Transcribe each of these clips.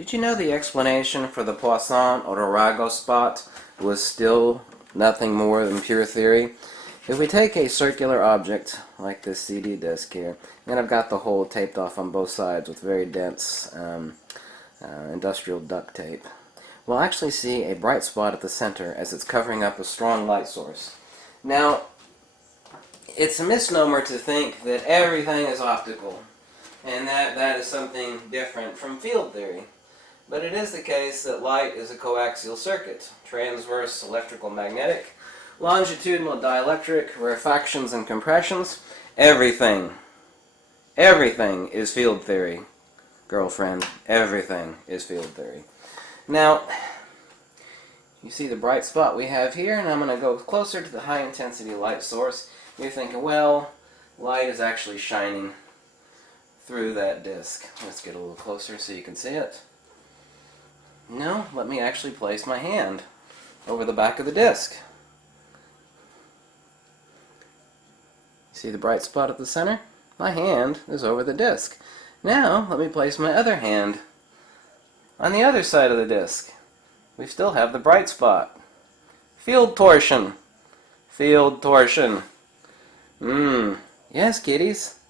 Did you know the explanation for the Poisson or Arago spot was still nothing more than pure theory? If we take a circular object, like this CD disc here, and I've got the hole taped off on both sides with very dense industrial duct tape, we'll actually see a bright spot at the center as it's covering up a strong light source. Now, it's a misnomer to think that everything is optical, and that is something different from field theory. But it is the case that light is a coaxial circuit, transverse electrical magnetic, longitudinal dielectric, rarefactions and compressions. Everything is field theory, girlfriend. Everything is field theory. Now, you see the bright spot we have here, and I'm going to go closer to the high intensity light source. You're thinking, well, light is actually shining through that disc. Let's get a little closer so you can see it. No, let me actually place my hand over the back of the disc. See the bright spot at the center? My hand is over the disc. Now, let me place my other hand on the other side of the disc. We still have the bright spot. Field torsion. Field torsion. Yes, kiddies.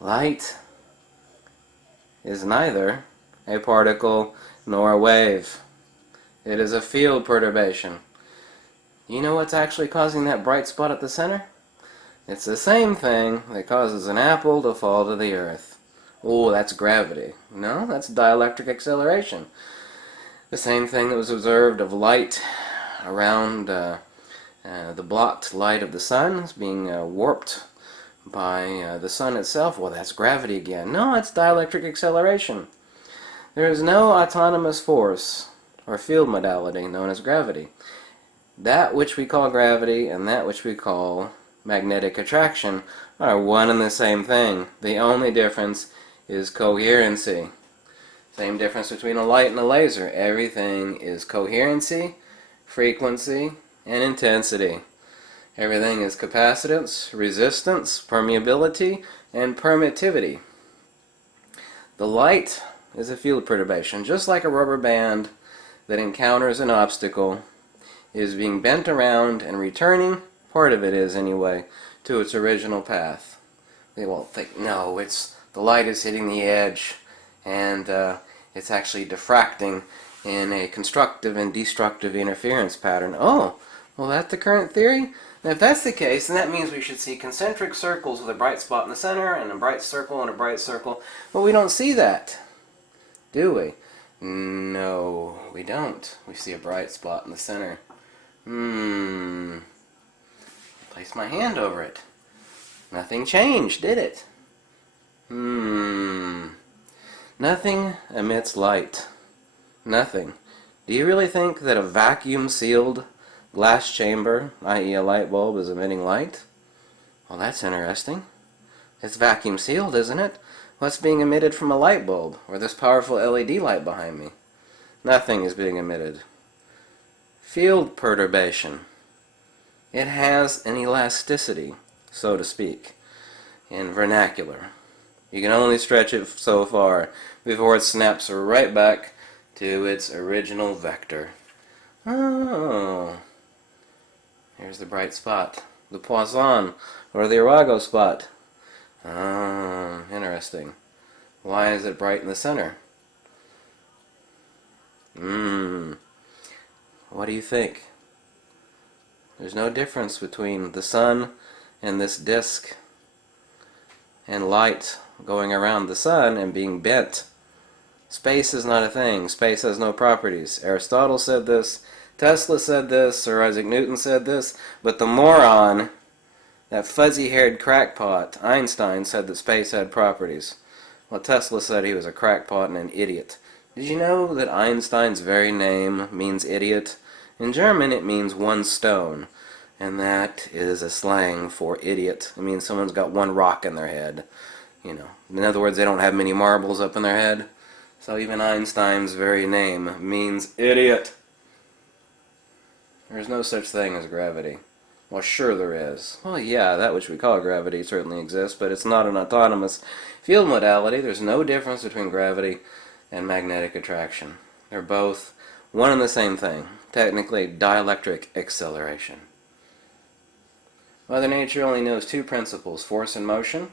Light is neither a particle nor a wave. It is a field perturbation. You know what's actually causing that bright spot at the center? It's the same thing that causes an apple to fall to the earth. Oh, that's gravity. No, that's dielectric acceleration. The same thing that was observed of light around the blocked light of the sun is being warped by the sun itself. Well, that's gravity again. No, it's dielectric acceleration. There is no autonomous force or field modality known as gravity. That which we call gravity and that which we call magnetic attraction are one and the same thing. The only difference is coherency. Same difference between a light and a laser. Everything is coherency, frequency, and intensity. Everything is capacitance, resistance, permeability, and permittivity. The light is a field perturbation, just like a rubber band that encounters an obstacle is being bent around and returning, part of it is anyway, to its original path. They won't think, no, it's the light is hitting the edge and it's actually diffracting in a constructive and destructive interference pattern. Oh, well, that's the current theory? And if that's the case, then that means we should see concentric circles with a bright spot in the center and a bright circle and a bright circle. But we don't see that, do we? No, we don't. We see a bright spot in the center. Place my hand over it. Nothing changed, did it? Nothing emits light. Nothing. Do you really think that a vacuum-sealed glass chamber, i.e. a light bulb, is emitting light? Well, that's interesting. It's vacuum-sealed, isn't it? What's being emitted from a light bulb, or this powerful LED light behind me? Nothing is being emitted. Field perturbation. It has an elasticity, so to speak, in vernacular. You can only stretch it so far before it snaps right back to its original vector. Oh, here's the bright spot. The Poisson, or the Arago spot. Oh, interesting. Why is it bright in the center? What do you think? There's no difference between the sun and this disk and light going around the sun and being bent. Space is not a thing. Space has no properties. Aristotle said this, Tesla said this, Sir Isaac Newton said this, but the moron, that fuzzy-haired crackpot, Einstein, said that space had properties. Well, Tesla said he was a crackpot and an idiot. Did you know that Einstein's very name means idiot? In German it means one stone, and that is a slang for idiot. It means someone's got one rock in their head. You know, in other words, they don't have many marbles up in their head. So even Einstein's very name means idiot. There's no such thing as gravity. Well, sure there is. Well, yeah, that which we call gravity certainly exists, but it's not an autonomous field modality. There's no difference between gravity and magnetic attraction. They're both one and the same thing, technically dielectric acceleration. Mother Nature only knows two principles, force and motion,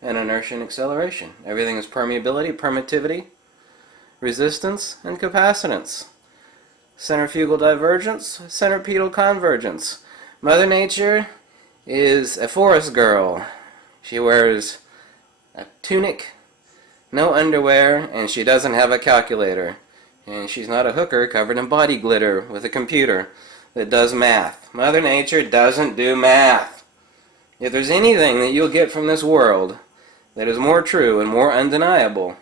and inertia and acceleration. Everything is permeability, permittivity, resistance, and capacitance. Centrifugal divergence, centripetal convergence. Mother Nature is a forest girl. She wears a tunic, no underwear, and she doesn't have a calculator. And she's not a hooker covered in body glitter with a computer that does math. Mother Nature doesn't do math. If there's anything that you'll get from this world that is more true and more undeniable,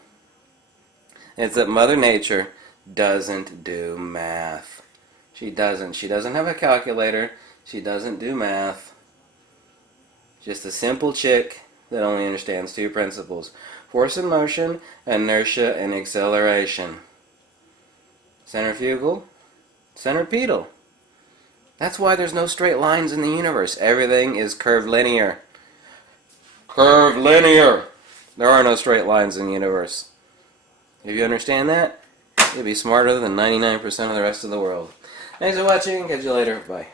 it's that Mother Nature doesn't do math. She doesn't. She doesn't have a calculator. She doesn't do math. Just a simple chick that only understands two principles: force and motion, inertia and acceleration. Centrifugal, centripetal. That's why there's no straight lines in the universe. Everything is curved linear. Curved linear. There are no straight lines in the universe. If you understand that, you'll be smarter than 99% of the rest of the world. Thanks for watching. Catch you later. Bye.